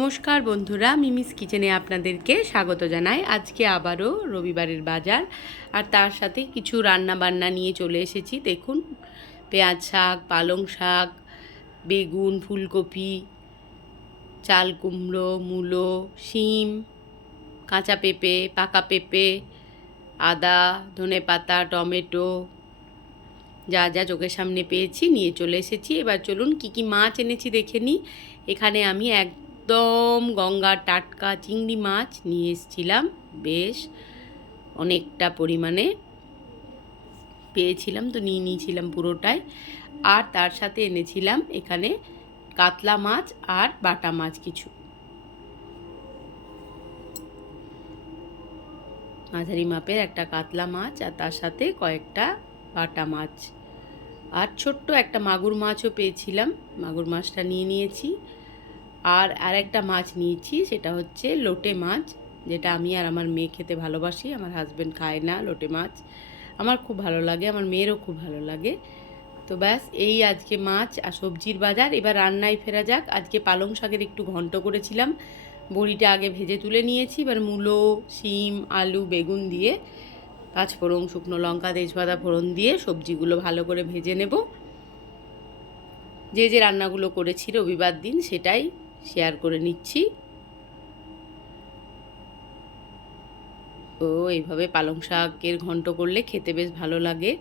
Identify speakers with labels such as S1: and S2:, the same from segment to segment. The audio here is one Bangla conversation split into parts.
S1: নমস্কার বন্ধুরা, মিমিস কিচেনে আপনাদেরকে স্বাগত জানাই। আজকে আবারও রবিবারের বাজার, আর তার সাথে কিছু রান্না বান্না নিয়ে চলে এসেছি। দেখুন, পেঁয়াজ শাক, পালং শাক, বেগুন, ফুলকপি, চাল কুমড়ো, মূলো, শিম, কাঁচা পেঁপে, পাকা পেঁপে, আদা, ধনে পাতা, টমেটো, যা যা চোখের সামনে পেয়েছি নিয়ে চলে এসেছি। এবার চলুন কি কি মাছ এনেছি দেখে নিই। এখানে আমি একদম গঙ্গার টাটকা চিংড়ি মাছ নিয়ে এসেছিলাম। বেশ অনেকটা পরিমাণে পেয়েছিলাম, তো নিয়ে নিয়েছিলাম পুরোটাই। আর তার সাথে এনেছিলাম এখানে কাতলা মাছ আর বাটা মাছ কিছু। মাঝারি মাপের একটা কাতলা মাছ আর তার সাথে কয়েকটা বাটা মাছ। আর ছোট্ট একটা মাগুর মাছও পেয়েছিলাম। মাগুর মাছটা নিয়ে নিয়েছি। আর আর একটা মাছ নিয়েছি, সেটা হচ্ছে লোটে মাছ, যেটা আমি আর আমার মেয়ে খেতে ভালোবাসি। আমার হাজব্যান্ড খায় না লোটে মাছ। আমার খুব ভালো লাগে, আমার মেয়েরও খুব ভালো লাগে। তো ব্যাস, এই আজকে মাছ আর সবজির বাজার। এবার রান্নায় ফেরা যাক। আজকে পালং শাকের একটু ঘন্ট করেছিলাম। বড়িটা আগে ভেজে তুলে নিয়েছি। এবার মূলো, শিম, আলু, বেগুন দিয়ে পাঁচ ফোড়ন শুকনো লঙ্কা, তেজপাতা, ফোড়ন দিয়ে সবজিগুলো ভালো করে ভেজে নেব। যে যে রান্নাগুলো করেছি রবিবার দিন, সেটাই শেয়ার করে নিচ্ছি। ও, এইভাবে পালং শাকের ঘন্ট করলে খেতে বেশ ভালো লাগে।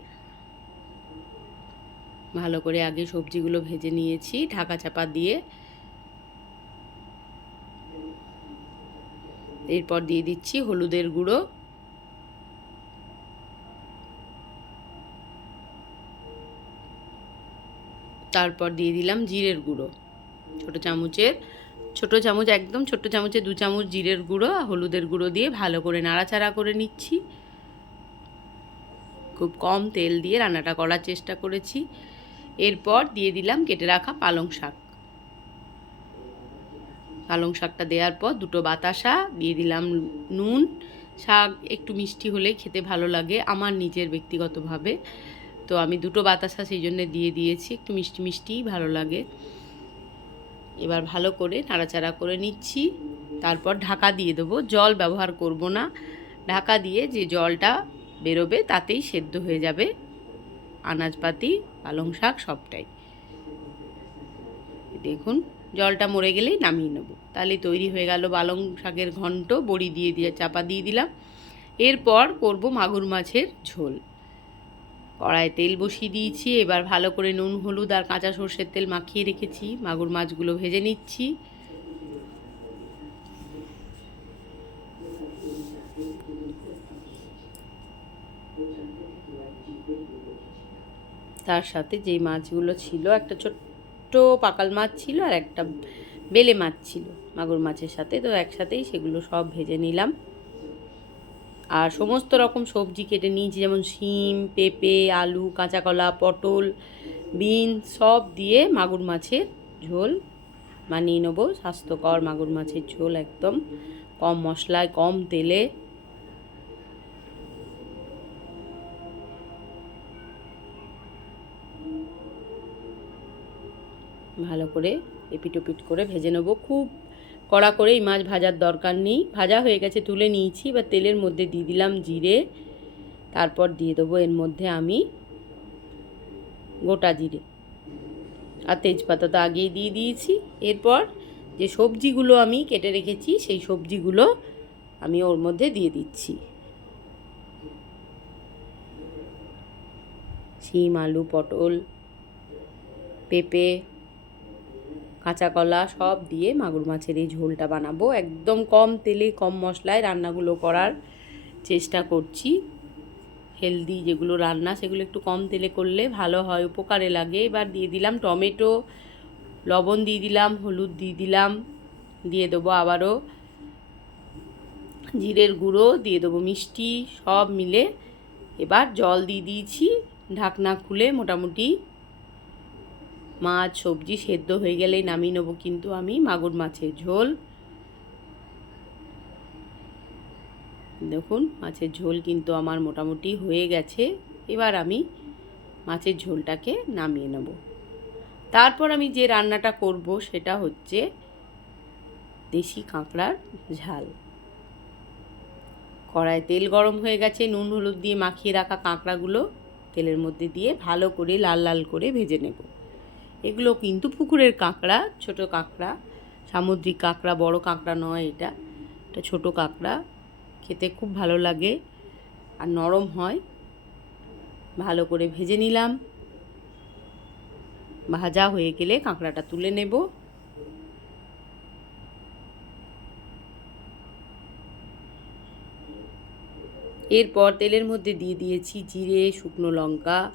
S1: ভালো করে আগে সবজিগুলো ভেজে নিয়েছি, ঢাকা চাপা দিয়ে। এরপর দিয়ে দিচ্ছি হলুদের গুঁড়ো। তারপর দিয়ে দিলাম জিরের গুঁড়ো। ছোট চামচের, ছোট চামচ একদম, ছোট চামচে দু চামচ জিরের গুঁড়ো হলুদের গুঁড়ো দিয়ে ভালো করে নাড়াচাড়া করে নিচ্ছি। খুব কম তেল দিয়ে রান্নাটা করার চেষ্টা করেছি। এরপর দিয়ে দিলাম কেটে রাখা পালং শাক। পালং শাকটা দেওয়ার পর দুটো বাতাসা, দিয়ে দিলাম নুন। শাক একটু মিষ্টি হলে খেতে ভালো লাগে আমার নিজের ব্যক্তিগতভাবে। তো আমি দুটো বাতাসা সেই জন্য দিয়ে দিয়েছি, একটু মিষ্টি মিষ্টিই ভালো লাগে। এবার ভালো করে নাড়াচাড়া করে নিচ্ছি। তারপর ঢাকা দিয়ে দেবো। জল ব্যবহার করব না। ঢাকা দিয়ে যে জলটা বেরোবে তাতেই সেদ্ধ হয়ে যাবে। আনাজপাতি, পালং শাক সবটাই। দেখুন, জলটা মরে গেলেই নামিয়ে নেব। তাহলে তৈরি হয়ে গেল পালং শাকের ঘন্ট। বড়ি দিয়ে দিয়ে, চাপা দিয়ে দিলাম। এরপর করব মাগুর মাছের ঝোল। কড়ায় তেল বসিয়ে দিয়েছি, এবার ভালো করে নুন, হলুদ আর কাঁচা সর্ষের তেল মাখিয়ে রেখেছি। মাগুর মাছগুলো ভেজে নিচ্ছি। তার সাথে যেই মাছগুলো ছিল, একটা ছোট্ট পাকাল মাছ ছিল আর একটা বেলে মাছ ছিল মাগুর মাছের সাথে। তো একসাথেই সেগুলো সব ভেজে নিলাম। আর সমস্ত রকম সবজি কেটে নিয়েছি, যেমন শিম, পেঁপে, আলু কাঁচা কলা পটল, বিন, সব দিয়ে মাগুর মাছের ঝোল বানিয়ে নেব। স্বাস্থ্যকর মাগুর মাছের ঝোল একদম। কম মশলায়, কম তেলে। ভালো করে এপিটোপিট করে ভেজে নেব। খুব কড়া করে এই মাছ ভাজার দরকার নেই। ভাজা হয়ে গেছে, তুলে নিয়েছি। বা তেলের মধ্যে দিয়ে দিলাম জিরে। তারপর দিয়ে দেবো এর মধ্যে আমি গোটা জিরে। আর তেজপাতা তো আগেই দিয়ে দিয়েছি। এরপর যে সবজিগুলো আমি কেটে রেখেছি, সেই সবজিগুলো আমি ওর মধ্যে দিয়ে দিচ্ছি। শিম, আলু, পটল, পেঁপে কাঁচা কলা সব দিয়ে মাগুর মাছের এই ঝোলটা বানাবো। একদম কম তেলে, কম মশলায় রান্নাগুলো করার চেষ্টা করছি। হেলদি যেগুলো রান্না, সেগুলো একটু কম তেলে করলে ভালো হয়, উপকারে লাগে। এবার দিয়ে দিলাম টমেটো, লবণ দিয়ে দিলাম, হলুদ দিয়ে দিলাম, দিয়ে দেবো আবারও জিরের গুঁড়ো, দিয়ে দেবো মিষ্টি, সব মিলে। এবার জল দিয়ে দিয়েছি, ঢাকনা খুলে মোটামুটি মাছ, সবজি সেদ্ধ হয়ে গেলেই নামিয়ে নেব কিন্তু আমি মাগুর মাছের ঝোল। দেখুন, মাছের ঝোল কিন্তু আমার মোটামুটি হয়ে গেছে। এবার আমি মাছের ঝোলটাকে নামিয়ে নেব। তারপর আমি যে রান্নাটা করব সেটা হচ্ছে দেশি কাঁকড়ার ঝাল। কড়ায় তেল গরম হয়ে গেছে, নুন, হলুদ দিয়ে মাখিয়ে রাখা কাঁকড়াগুলো তেলের মধ্যে দিয়ে ভালো করে লাল লাল করে ভেজে নেব। এগুলো কিন্তু পুকুরের কাঁকড়া, ছোট কাঁকড়া, সামুদ্রিক কাঁকড়া, বড় কাঁকড়া নয় এটা। এটা ছোট কাঁকড়া, খেতে খুব ভালো লাগে আর নরম হয়। ভালো করে ভেজে নিলাম। ভাজা হয়ে গেলে কাঁকড়াটা তুলে নেব। এরপর তেলের মধ্যে দিয়ে দিয়েছি জিরে, শুকনো লঙ্কা।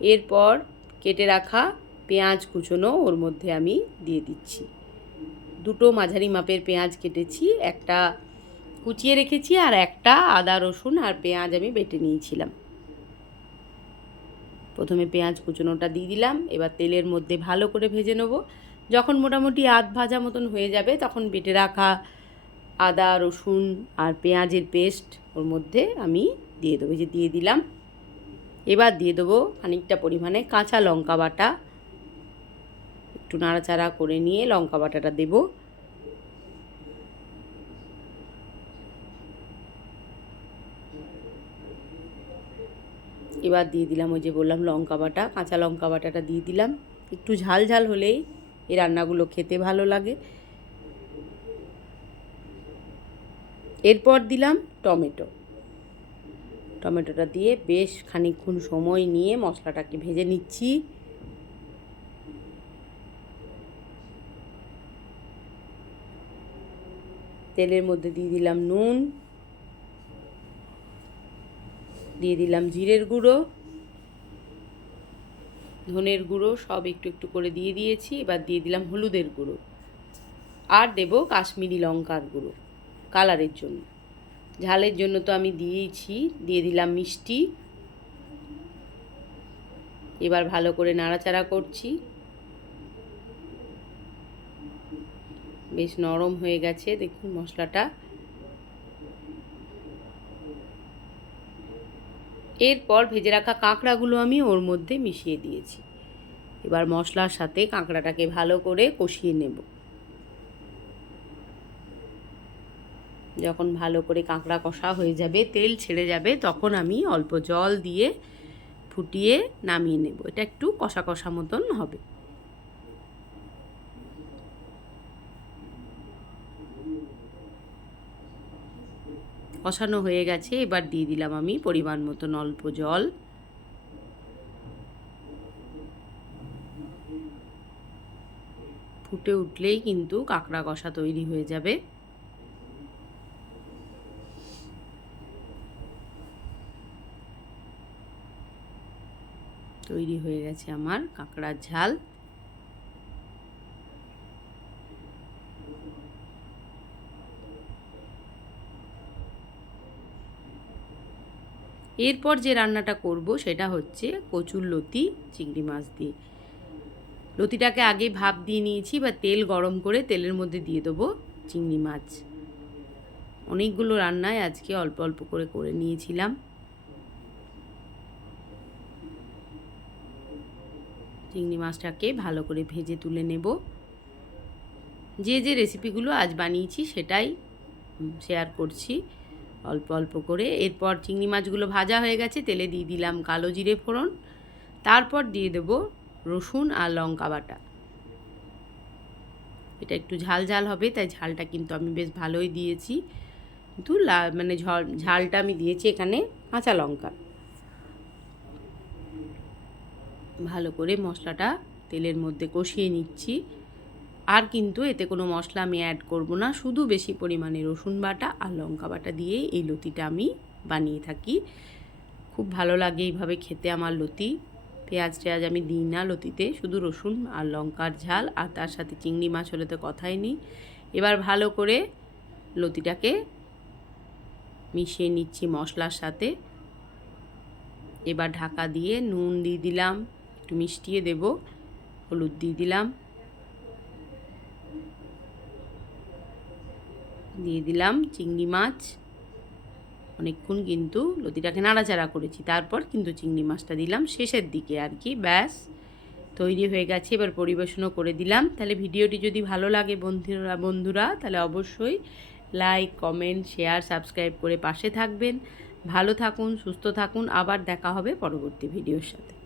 S1: এরপর কেটে রাখা পেঁয়াজ কুচোনো ওর মধ্যে আমি দিয়ে দিচ্ছি। দুটো মাঝারি মাপের পেঁয়াজ কেটেছি, একটা কুচিয়ে রেখেছি আর একটা আদা, রসুন আর পেঁয়াজ আমি বেটে নিয়েছিলাম। প্রথমে পেঁয়াজ কুচোনোটা দিয়ে দিলাম, এবার তেলের মধ্যে ভালো করে ভেজে নেব। যখন মোটামুটি আধ ভাজা মতন হয়ে যাবে, তখন বেটে রাখা আদা, রসুন আর পেঁয়াজের পেস্ট ওর মধ্যে আমি দিয়ে দেবো। যে দিয়ে দিলাম, এবার দিয়ে দেবো খানিকটা পরিমাণে কাঁচা লঙ্কা বাটা একটু নাড়াচাড়া করে নিয়ে লঙ্কা বাটাটা দেবো। এবার দিয়ে দিলাম ওই যে বললাম লঙ্কা বাটা, কাঁচা লঙ্কা বাটাটা দিয়ে দিলাম। একটু ঝাল ঝাল হলেই এই রান্নাগুলো খেতে ভালো লাগে। এরপর দিলাম টমেটো। টমেটোটা দিয়ে বেশ খানিকক্ষণ সময় নিয়ে মশলাটাকে ভেজে নিচ্ছি। তেলের মধ্যে দিয়ে দিলাম নুন, দিয়ে দিলাম জিরের গুঁড়ো, ধনের গুঁড়ো সব একটু একটু করে দিয়ে দিয়েছি, এবার দিয়ে দিলাম হলুদের গুঁড়ো। আর দেব কাশ্মীরি লঙ্কার গুঁড়ো, কালারের জন্য। ঝালের জন্য তো আমি দিয়েইছি, দিয়ে দিলাম মিষ্টি। এবার ভালো করে নাড়াচাড়া করছি। বেশ নরম হয়ে গেছে। দেখুন মশলাটা। এরপর ভেজে রাখা কাঁকড়াগুলো আমি ওর মধ্যে মিশিয়ে দিয়েছি। এবার মশলার সাথে কাঁকড়াটাকে ভালো করে কষিয়ে নেব। যখন ভালো করে কাঁকড়া কষা হয়ে যাবে, তেল ছেড়ে যাবে, তখন আমি অল্প জল দিয়ে ফুটিয়ে নামিয়ে নেব। এটা একটু কষা কষা মতন হবে। কষানো হয়ে গেছে, এবার দিয়ে দিলাম আমি পরিমাণ মতন অল্প জল। ফুটে উঠলেই কিন্তু কাঁকড়া কষা তৈরি হয়ে যাবে। তৈরি হয়ে গেছে আমার কাঁকড়ার ঝাল। এরপর যে রান্নাটা করব সেটা হচ্ছে কচুর লতি, চিংড়ি মাছ দিয়ে। লতিটাকে আগে ভাপ দিয়ে নিয়েছি, বা তেল গরম করে তেলের মধ্যে দিয়ে দেবো চিংড়ি মাছ। অনেকগুলো রান্নায় আজকে অল্প অল্প করে করে নিয়েছিলাম। চিংড়ি মাছটাকে ভালো করে ভেজে তুলে নেব। যে যে রেসিপিগুলো আজ বানিয়েছি সেটাই শেয়ার করছি। অল্প অল্প করে। এরপর চিংড়ি মাছগুলো ভাজা হয়ে গেছে, তেলে দিয়ে দিলাম কালো জিরে ফোড়ন। তারপর দিয়ে দেবো রসুন আর লঙ্কা বাটা। এটা একটু ঝাল ঝাল হবে, তাই ঝালটা কিন্তু আমি বেশ ভালোই দিয়েছি। কিন্তু মানে ঝালটা আমি দিয়েছি এখানে কাঁচা লঙ্কা। ভালো করে মশলাটা তেলের মধ্যে কষিয়ে নিচ্ছি। আর কিন্তু এতে কোনো মশলা আমি অ্যাড করব না। শুধু বেশি পরিমাণে রসুন বাটা আর লঙ্কা বাটা দিয়েই এই লতিটা আমি বানিয়ে থাকি। খুব ভালো লাগে এইভাবে খেতে আমার লতি। পেঁয়াজ টেয়াজ আমি দিই না লতিতে, শুধু রসুন আর লঙ্কার ঝাল আর তার সাথে চিংড়ি মাছ হলে তো কথাই নেই। এবার ভালো করে লতিটাকে মিশিয়ে নিচ্ছি মশলার সাথে। এবার ঢাকা দিয়ে নুন দিয়ে দিলাম, একটু মিষ্টিয়ে দেব, হলুদ দিয়ে দিলাম। দিয়ে দিলাম চিংড়ি মাছ। অনেকক্ষণ কিন্তু লতিটাকে নাড়াচাড়া করেছি। তারপর কিন্তু চিংড়ি মাছটা দিলাম। শেষের দিকে আর কি, ব্যাস। তৈরি হয়ে গেছে। এবার পরিবেশনও করে দিলাম। তাহলে ভিডিওটি যদি ভালো লাগে বন্ধুরা বন্ধুরা, তাহলে অবশ্যই লাইক, কমেন্ট, শেয়ার, সাবস্ক্রাইব করে পাশে থাকবেন। ভালো থাকুন, সুস্থ থাকুন। আবার দেখা হবে পরবর্তী ভিডিওর সাথে।